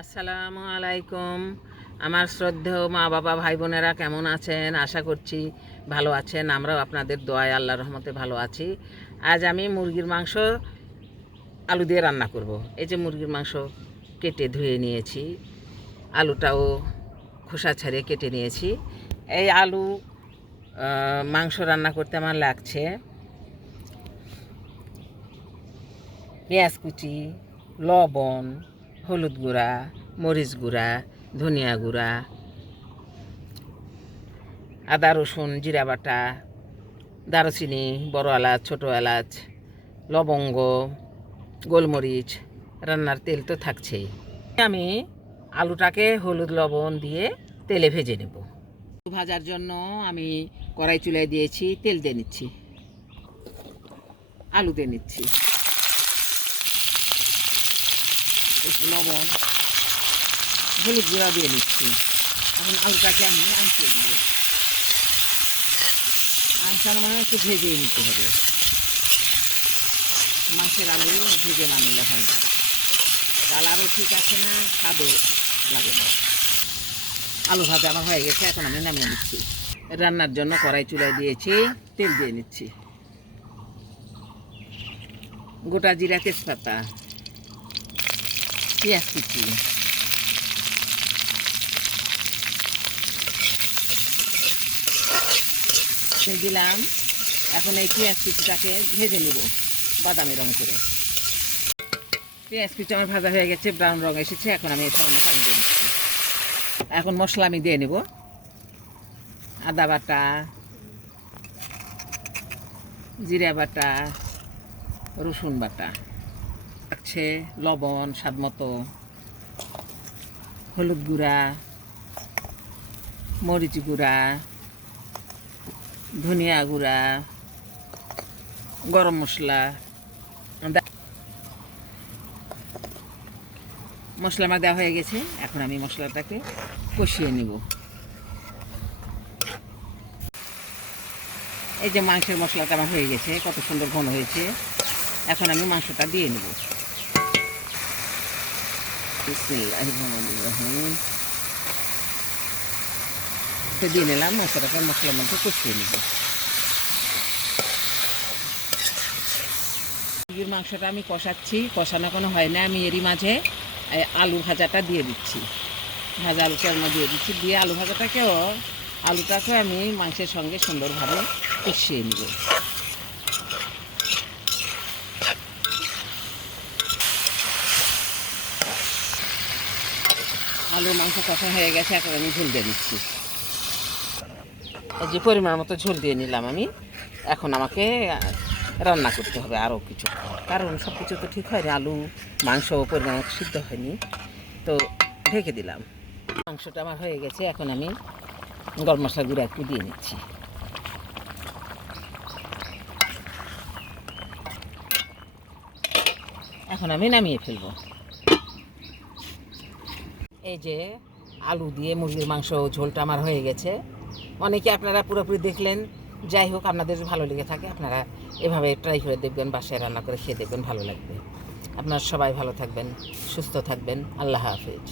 আসসালামু আলাইকুম। আমার শ্রদ্ধেয় মা বাবা ভাই বোনেরা কেমন আছেন? আশা করছি ভালো আছেন। আমরাও আপনাদের দোয়ায় আল্লাহর রহমতে ভালো আছি। আজ আমি মুরগির মাংস আলু দিয়ে রান্না করব। এই যে মুরগির মাংস কেটে ধুয়ে নিয়েছি, আলুটাও খোসা ছাড়িয়ে কেটে নিয়েছি। এই আলু মাংস রান্না করতে আমার লাগছে পেঁয়াজ কুচি, লবণ, হলুদ গুঁড়া, মরিচ গুঁড়া, ধনিয়া গুঁড়া, আদা রসুন জিরা বাটা, দারুচিনি, বড় এলাচ, ছোটো এলাচ, লবঙ্গ, গোলমরিচ, রান্নার তেল তো থাকছেই। আমি আলুটাকে হলুদ লবণ দিয়ে তেলে ভেজে নেব। ভাজার জন্য আমি কড়াই চুলায় দিয়েছি, তেল দিয়ে নিচ্ছি, আলু দিয়ে নিচ্ছি, লবণ, হলুদ গুঁড়া দিয়ে নিচ্ছি। এখন আলুটাকে আমি আঁচিয়ে দেব। আঁচানো মানে একটু ভেজে নিতে হবে। মাছের আলু ভেজে না নিলে হয় না, কালারও ঠিক আছে না, স্বাদও লাগে না। আলু ভাজা আমার হয়ে গেছে, এখন আমি নামিয়ে নিচ্ছি। রান্নার জন্য কড়াই চুলায় দিয়েছি, তেল দিয়ে নিচ্ছি, গোটা জিরা, তেজপাতা, পেঁয়াজ কুচি, দিলাম। এখন এই পেঁয়াজ কুচিটাকে ভেজে নিব বাদামি রং করে। পেঁয়াজ কুচি আমার ভাজা হয়ে গেছে, ব্রাউন রং এসেছে। এখন আমি সামান্য পানি দিয়ে দিচ্ছি। এখন মশলা আমি দিয়ে নেব। আদা বাটা, জিরা বাটা, রসুন বাটা, আছে লবণ স্বাদ মতো, হলুদ গুঁড়া, মরিচ গুঁড়া, ধনিয়া গুঁড়া, গরম মশলা। মশলা আমার দেওয়া হয়ে গেছে। এখন আমি মশলাটাকে কষিয়ে নিব। এই যে মাংসের মশলাটা আমার হয়ে গেছে, কত সুন্দর ঘন হয়েছে। এখন আমি মাংসটা দিয়ে নেব। দিয়ে নিলাম, মশলাটাকে মশলার মধ্যে কষিয়ে নেব। মুরগির মাংসটা আমি কষাচ্ছি, কষানো কোনো হয় না। আমি এরই মাঝে আলু ভাজাটা দিয়ে দিচ্ছি, ভাজা আলুটা দিয়ে দিচ্ছি। দিয়ে আলুটাকেও আমি মাংসের সঙ্গে সুন্দরভাবে কষিয়ে নেব। আলু মাংস কষা হয়ে গেছে, এখন আমি ঝোল দিয়ে নিচ্ছি। এই যে পরিমাণ মতো ঝোল দিয়ে নিলাম আমি। এখন আমাকে রান্না করতে হবে আরও কিছু, কারণ সব কিছু তো ঠিক হয়নি। আলু মাংস পরিমাণ মতো সিদ্ধ হয়নি, তো ঢেকে দিলাম। মাংসটা আমার হয়ে গেছে, এখন আমি গরম মশলা গুঁড়া একটু দিয়ে নিচ্ছি। এখন আমি নামিয়ে ফেলবো। এই যে আলু দিয়ে মুরগির মাংস ঝোলটা আমার হয়ে গেছে। অনেকে আপনারা পুরোপুরি দেখলেন। যাই হোক, আপনাদের ভালো লেগে থাকে আপনারা এভাবে ট্রাই করে দেখবেন, বাসায় রান্না করে খেয়ে দেখবেন, ভালো লাগবে। আপনারা সবাই ভালো থাকবেন, সুস্থ থাকবেন। আল্লাহ হাফেজ।